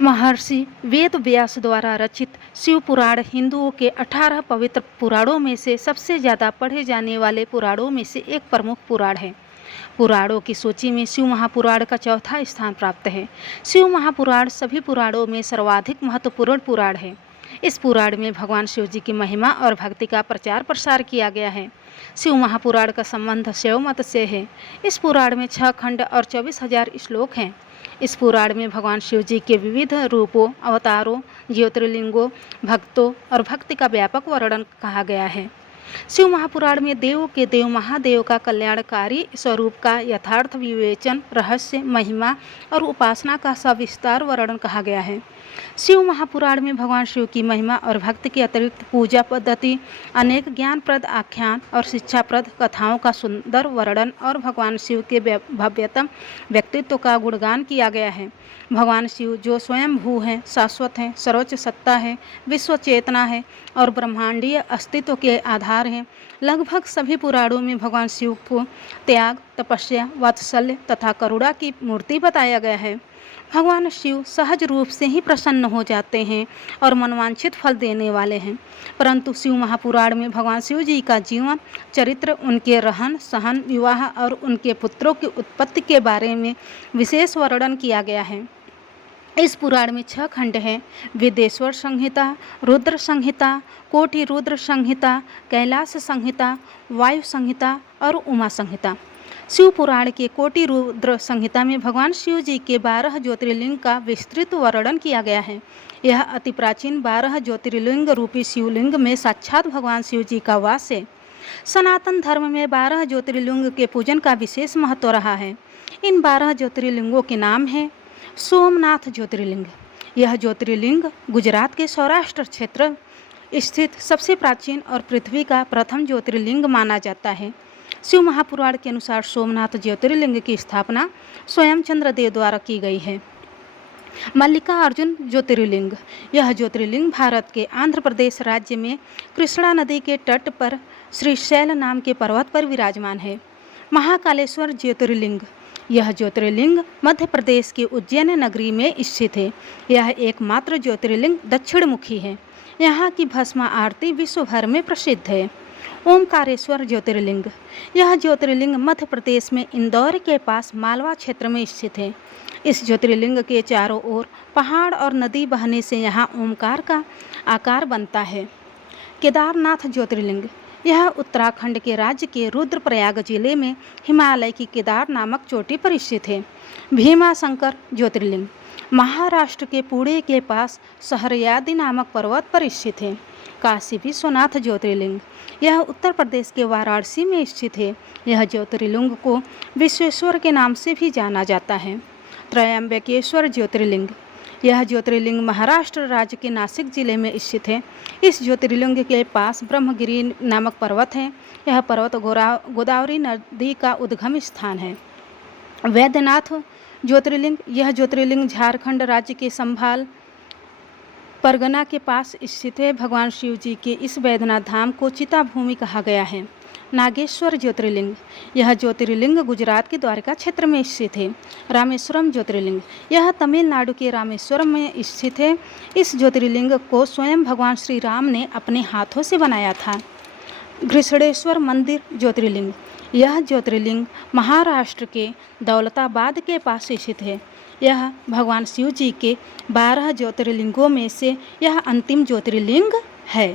महर्षि वेद व्यास द्वारा रचित शिव पुराण हिंदुओं के 18 पवित्र पुराणों में से सबसे ज़्यादा पढ़े जाने वाले पुराणों में से एक प्रमुख पुराण है। पुराणों की सूची में शिव महापुराण का चौथा स्थान प्राप्त है। शिव महापुराण सभी पुराणों में सर्वाधिक महत्वपूर्ण पुराण है। इस पुराण में भगवान शिव जी की महिमा और भक्ति का प्रचार प्रसार किया गया है। शिव महापुराण का संबंध शैव मत से है। इस पुराण में 6 खंड और 24,000 श्लोक हैं। इस पुराण में भगवान शिव जी के विविध रूपों, अवतारों, ज्योतिर्लिंगों, भक्तों और भक्ति का व्यापक वर्णन कहा गया है। शिव महापुराण में देवों के देव महादेव का कल्याणकारी स्वरूप का यथार्थ विवेचन, रहस्य, महिमा और उपासना का सविस्तार वर्णन कहा गया है। शिव महापुराण में भगवान शिव की महिमा और भक्ति के अतिरिक्त पूजा पद्धति, अनेक ज्ञानप्रद आख्यान और शिक्षाप्रद कथाओं का सुंदर वर्णन और भगवान शिव के भव्यतम व्यक्तित्व का गुणगान किया गया है। भगवान शिव जो स्वयं भू हैं, शाश्वत हैं, सर्वोच्च सत्ता है, विश्व चेतना है और ब्रह्मांडीय अस्तित्व के आधार हैं। लगभग सभी पुराणों में भगवान शिव को त्याग, तपस्या, वात्सल्य तथा करुणा की मूर्ति बताया गया है। भगवान शिव सहज रूप से ही प्रसन्न हो जाते हैं और मनवांछित फल देने वाले हैं। परंतु शिव महापुराण में भगवान शिव जी का जीवन चरित्र, उनके रहन सहन, विवाह और उनके पुत्रों की उत्पत्ति के बारे में विशेष वर्णन किया गया है। इस पुराण में 6 खंड हैं: विदेश्वर संहिता, रुद्र संहिता, कोटि रुद्र संहिता, कैलाश संहिता, वायु संहिता और उमा संहिता। शिव पुराण के कोटि रुद्र संहिता में भगवान शिव जी के 12 ज्योतिर्लिंग का विस्तृत वर्णन किया गया है। यह अति प्राचीन 12 ज्योतिर्लिंग रूपी शिवलिंग में साक्षात भगवान शिव जी का वास है। सनातन धर्म में 12 ज्योतिर्लिंग के पूजन का विशेष महत्व रहा है। इन 12 ज्योतिर्लिंगों के नाम हैं: सोमनाथ ज्योतिर्लिंग। यह ज्योतिर्लिंग गुजरात के सौराष्ट्र क्षेत्र स्थित सबसे प्राचीन और पृथ्वी का प्रथम ज्योतिर्लिंग माना जाता है। शिव महापुराण के अनुसार सोमनाथ ज्योतिर्लिंग की स्थापना स्वयं चंद्रदेव द्वारा की गई है। मल्लिकार्जुन ज्योतिर्लिंग। यह ज्योतिर्लिंग भारत के आंध्र प्रदेश राज्य में कृष्णा नदी के तट पर श्रीशैल नाम के पर्वत पर विराजमान है। महाकालेश्वर ज्योतिर्लिंग। यह ज्योतिर्लिंग मध्य प्रदेश के उज्जैन नगरी में स्थित है। यह एकमात्र ज्योतिर्लिंग दक्षिण मुखी है। यहाँ की भस्म आरती विश्व भर में प्रसिद्ध है। ओमकारेश्वर ज्योतिर्लिंग। यह ज्योतिर्लिंग मध्य प्रदेश में इंदौर के पास मालवा क्षेत्र में स्थित है। इस ज्योतिर्लिंग के चारों ओर पहाड़ और नदी बहने से यहाँ ओमकार का आकार बनता है। केदारनाथ ज्योतिर्लिंग। यह उत्तराखंड के राज्य के रुद्रप्रयाग जिले में हिमालय की केदार नामक चोटी पर स्थित है। भीमाशंकर ज्योतिर्लिंग। महाराष्ट्र के पुणे के पास सहरयादी नामक पर्वत पर स्थित है। काशी विश्वनाथ ज्योतिर्लिंग। यह उत्तर प्रदेश के वाराणसी में स्थित है। यह ज्योतिर्लिंग को विश्वेश्वर के नाम से भी जाना जाता है। त्रयंबकेश्वर ज्योतिर्लिंग। यह ज्योतिर्लिंग महाराष्ट्र राज्य के नासिक जिले में स्थित है। इस ज्योतिर्लिंग के पास ब्रह्मगिरी नामक पर्वत है। यह पर्वत गोदावरी नदी का उद्गम स्थान है। वैद्यनाथ ज्योतिर्लिंग। यह ज्योतिर्लिंग झारखंड राज्य के संभाल परगना के पास स्थित है। भगवान शिव जी के इस वैद्यनाथ धाम को चिता भूमि कहा गया है। नागेश्वर ज्योतिर्लिंग। यह ज्योतिर्लिंग गुजरात के द्वारका क्षेत्र में स्थित है। रामेश्वरम ज्योतिर्लिंग। यह तमिलनाडु के रामेश्वरम में स्थित है। इस ज्योतिर्लिंग को स्वयं भगवान श्री राम ने अपने हाथों से बनाया था। घृष्णेश्वर मंदिर ज्योतिर्लिंग। यह ज्योतिर्लिंग महाराष्ट्र के दौलताबाद के पास स्थित है। यह भगवान शिव जी के 12 ज्योतिर्लिंगों में से यह अंतिम ज्योतिर्लिंग है।